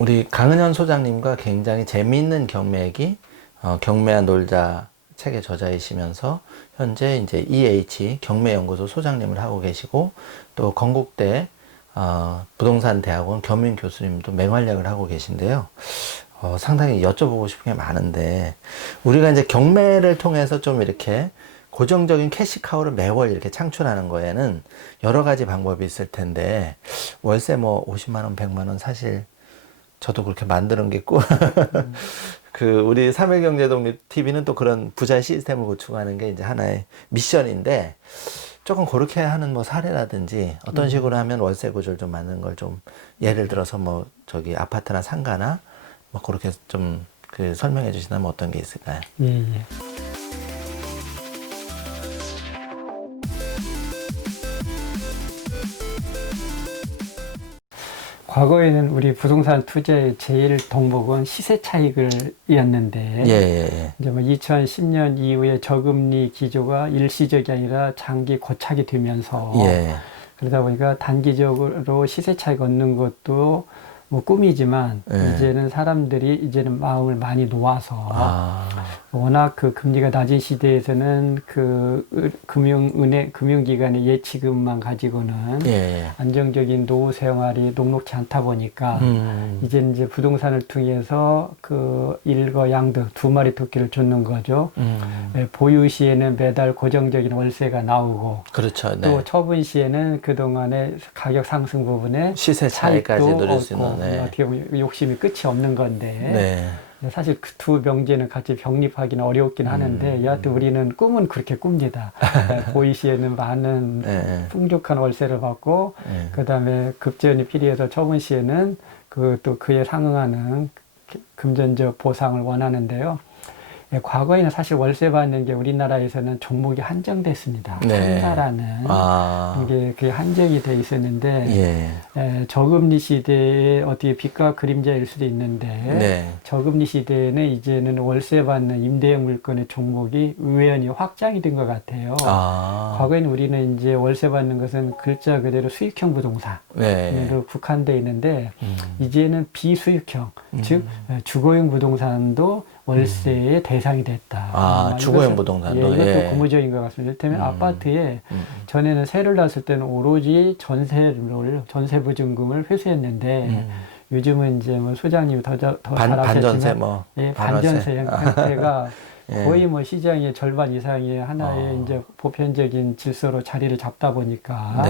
우리 강은현 소장님과 굉장히 재미있는 경매기, 경매와 놀자 책의 저자이시면서 현재 이제 EH 경매연구소 소장님을 하고 계시고 또 건국대 부동산 대학원 겸임 교수님도 맹활약을 하고 계신데요. 상당히 여쭤보고 싶은 게 많은데 우리가 이제 경매를 통해서 좀 이렇게 고정적인 캐시카우를 매월 이렇게 창출하는 거에는 여러 가지 방법이 있을 텐데 월세 뭐 50만 원, 100만 원 사실 저도 그렇게 만드는 게 있고 그 우리 삼일경제독립 TV는 또 그런 부자 시스템을 구축하는 게 이제 하나의 미션인데 조금 그렇게 하는 뭐 사례라든지 어떤 식으로 하면 월세 구조를 좀 만드는 걸 좀 예를 들어서 뭐 저기 아파트나 상가나 뭐 그렇게 좀 그 설명해 주신다면 어떤 게 있을까요? 예, 예. 과거에는 우리 부동산 투자의 제일 덕목은 시세 차익을이었는데, 예. 이제 뭐 2010년 이후에 저금리 기조가 일시적이 아니라 장기 고착이 되면서, 예. 그러다 보니까 단기적으로 시세 차익 얻는 것도 뭐 꿈이지만, 예. 이제는 사람들이 이제는 마음을 많이 놓아서, 워낙 그 금리가 낮은 시대에서는 그 금융기관의 예치금만 가지고는 예. 안정적인 노후 생활이 녹록지 않다 보니까 이제 부동산을 통해서 그 일거양득 두 마리 토끼를 쫓는 거죠. 보유 시에는 매달 고정적인 월세가 나오고 그렇죠. 네. 또 처분 시에는 그동안의 가격 상승 부분에 시세 차이까지 차익도 누릴 수 있는. 얻고 네. 어떻게 보면 욕심이 끝이 없는 건데 네. 사실 그 두 명제는 같이 병립하기는 어렵긴 하는데 여하튼 우리는 꿈은 그렇게 꿉니다. 보이 시에는 많은 네. 풍족한 월세를 받고 네. 그다음에 급전이 필요해서 처분 시에는 또 그에 상응하는 금전적 보상을 원하는데요. 과거에는 사실 월세 받는 게 우리나라에서는 종목이 한정됐습니다. 네. 상가라는 이게 그게 한정이 돼 있었는데 저금리 시대에 어떻게 빛과 그림자일 수도 있는데 네. 저금리 시대에는 이제는 월세 받는 임대형 물건의 종목이 우연히 확장이 된 것 같아요. 과거에는 우리는 이제 월세 받는 것은 글자 그대로 수익형 부동산으로 네. 국한되어 있는데 이제는 비수익형 즉 주거용 부동산도 월세의 대상이 됐다. 주거용 부동산도. 이것도 고무적인 것 같습니다. 이를테면 아파트에 전에는 세를 놨을 때는 오로지 전세보증금을 회수했는데 요즘은 이제 뭐 소장님이 더 잘 반전세 아시겠지만 반전세 형태가 거의 뭐 시장의 절반 이상의 하나의 이제 보편적인 질서로 자리를 잡다 보니까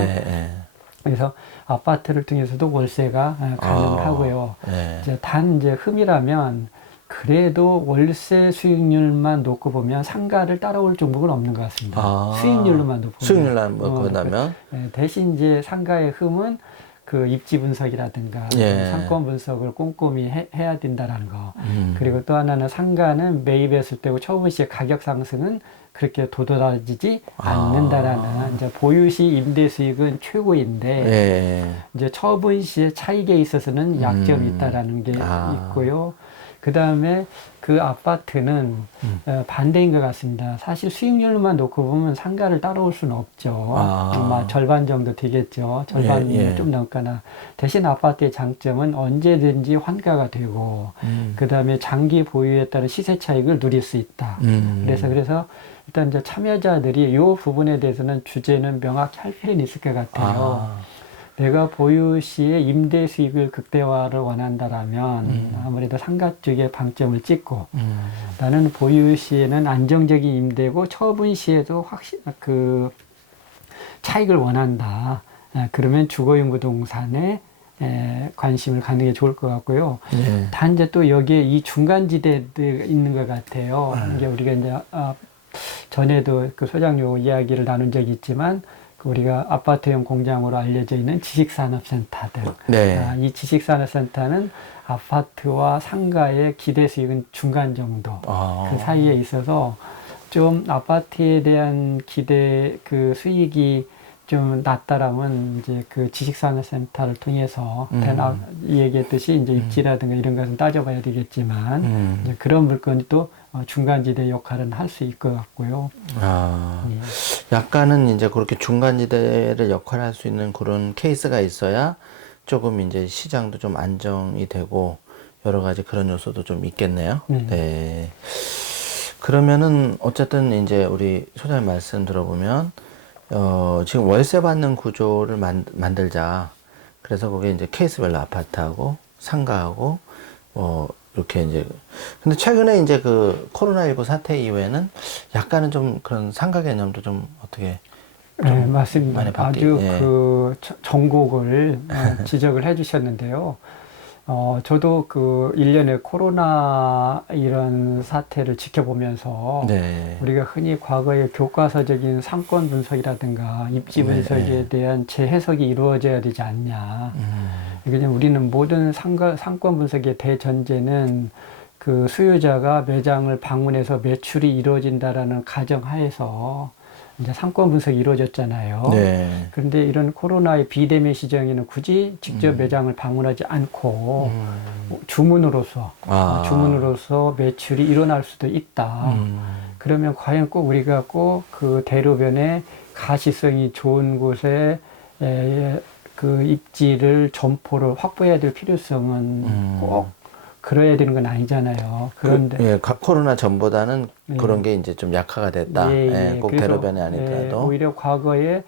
그래서 아파트를 통해서도 월세가 가능하고요. 이제 이제 흠이라면 그래도 월세 수익률만 놓고 보면 상가를 따라올 종목은 없는 것 같습니다. 수익률로만 놓고 수익률만 놓고 보면 대신 이제 상가의 흠은 그 입지 분석이라든가 상권 분석을 꼼꼼히 해야 된다라는 거. 그리고 또 하나는 상가는 매입했을 때고 처분 시에 가격 상승은 그렇게 도드라지지 않는다라는 이제 보유 시 임대 수익은 최고인데 이제 처분 시에 차익에 있어서는 약점이 있다라는 게 있고요. 그 다음에 그 아파트는 반대인 것 같습니다. 사실 수익률만 놓고 보면 상가를 따라올 수는 없죠. 아마 절반 정도 되겠죠. 절반 좀 넘거나. 대신 아파트의 장점은 언제든지 환가가 되고 그 다음에 장기 보유에 따른 시세 차익을 누릴 수 있다. 그래서 일단 이제 참여자들이 이 부분에 대해서는 주제는 명확히 할 필요는 있을 것 같아요. 내가 보유 시에 임대 수익을 극대화를 원한다라면 아무래도 상가 쪽에 방점을 찍고 나는 보유 시에는 안정적인 임대고 처분 시에도 그 차익을 원한다. 그러면 주거용 부동산에 관심을 갖는 게 좋을 것 같고요. 단 이제 또 여기에 이 중간지대가 있는 것 같아요. 이게 우리가 이제 전에도 그 소장님 이야기를 나눈 적이 있지만 우리가 아파트형 공장으로 알려져 있는 지식산업센터들. 이 지식산업센터는 아파트와 상가의 기대 수익은 중간 정도. 그 사이에 있어서 좀 아파트에 대한 기대 그 수익이 좀 낮다라면 이제 그 지식산업센터를 통해서 얘기했듯이 이제 입지라든가 이런 것은 따져봐야 되겠지만 이제 그런 물건이 또 중간지대 역할은 할 수 있을 것 같고요. 약간은 이제 그렇게 중간지대를 역할할 수 있는 그런 케이스가 있어야 조금 이제 시장도 좀 안정이 되고 여러 가지 그런 요소도 좀 있겠네요. 네. 그러면은 어쨌든 이제 우리 소장님 말씀 들어보면 지금 월세 받는 구조를 만들자. 그래서 거기에 이제 케이스별로 아파트하고 상가하고 이렇게 이제 근데 최근에 이제 그 코로나19 사태 이후에는 약간은 좀 그런 상가 개념도 좀 어떻게 네, 맞습니다. 많이 아주 예. 그 정곡을 지적을 해주셨는데요. 저도 그 1년의 코로나 이런 사태를 지켜보면서 네. 우리가 흔히 과거의 교과서적인 상권 분석이라든가 입지 분석에 네. 대한 재해석이 이루어져야 되지 않냐. 왜냐면 우리는 모든 상권 분석의 대전제는 그 수요자가 매장을 방문해서 매출이 이루어진다라는 가정하에서 이제 상권 분석이 이루어졌잖아요. 네. 그런데 이런 코로나의 비대면 시장에는 굳이 직접 매장을 방문하지 않고 주문으로서 매출이 일어날 수도 있다. 그러면 과연 꼭 우리가 꼭 그 대로변에 가시성이 좋은 곳에 그 입지를 점포를 확보해야 될 필요성은 꼭 그래야 되는 건 아니잖아요. 그런데 코로나 전보다는 그런 게 이제 좀 약화가 됐다. 꼭 그래서, 대로변이 아니더라도. 오히려 과거에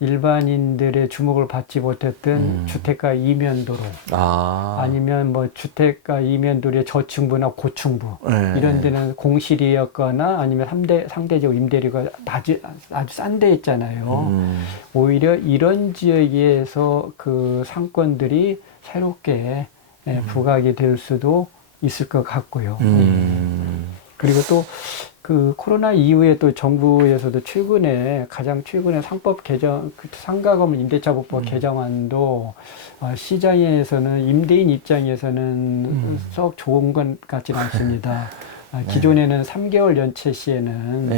일반인들의 주목을 받지 못했던 주택가 이면도로 아니면 뭐 주택가 이면도로의 저층부나 고층부 이런 데는 공실이었거나 아니면 상대적으로 임대료가 아주 싼 데 있잖아요. 오히려 이런 지역에서 그 상권들이 새롭게 부각이 될 수도 있을 것 같고요. 그리고 또 그 코로나 이후에 또 정부에서도 가장 최근에 상법 개정, 상가건물 임대차법법 개정안도 시장에서는 임대인 입장에서는 썩 좋은 것 같지는 않습니다. 기존에는 3개월 연체 시에는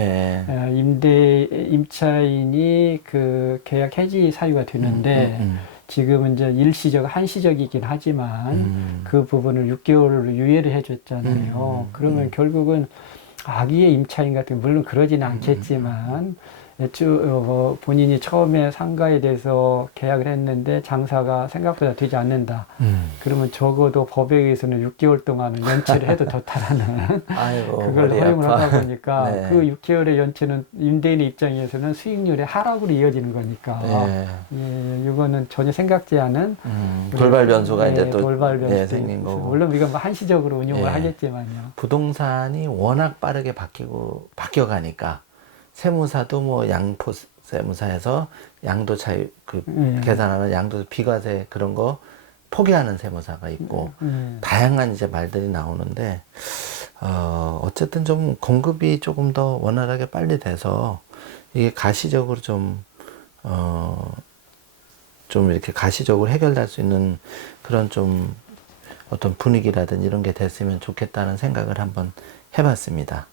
임차인이 그 계약 해지 사유가 되는데 지금은 이제 한시적이긴 하지만 그 부분을 6개월로 유예를 해줬잖아요. 그러면 결국은 악의의 임차인 같은 물론 그러지는 않겠지만 본인이 처음에 상가에 대해서 계약을 했는데 장사가 생각보다 되지 않는다. 그러면 적어도 법에 의해서는 6개월 동안은 연체를 해도 좋다라는 그걸 허용을 하다 보니까 그 6개월의 연체는 임대인의 입장에서는 수익률의 하락으로 이어지는 거니까 이거는 전혀 생각지 않은 돌발 변수가 이제 또 생긴 거고 물론 우리가 뭐 한시적으로 운용을 하겠지만요. 부동산이 워낙 빠르게 바뀌어가니까 세무사도 뭐 양포 세무사에서 양도 차이 계산하는 양도 비과세 그런 거 포기하는 세무사가 있고 다양한 이제 말들이 나오는데 어쨌든 좀 공급이 조금 더 원활하게 빨리 돼서 이게 가시적으로 좀 이렇게 가시적으로 해결될 수 있는 그런 좀 어떤 분위기라든지 이런 게 됐으면 좋겠다는 생각을 한번 해봤습니다.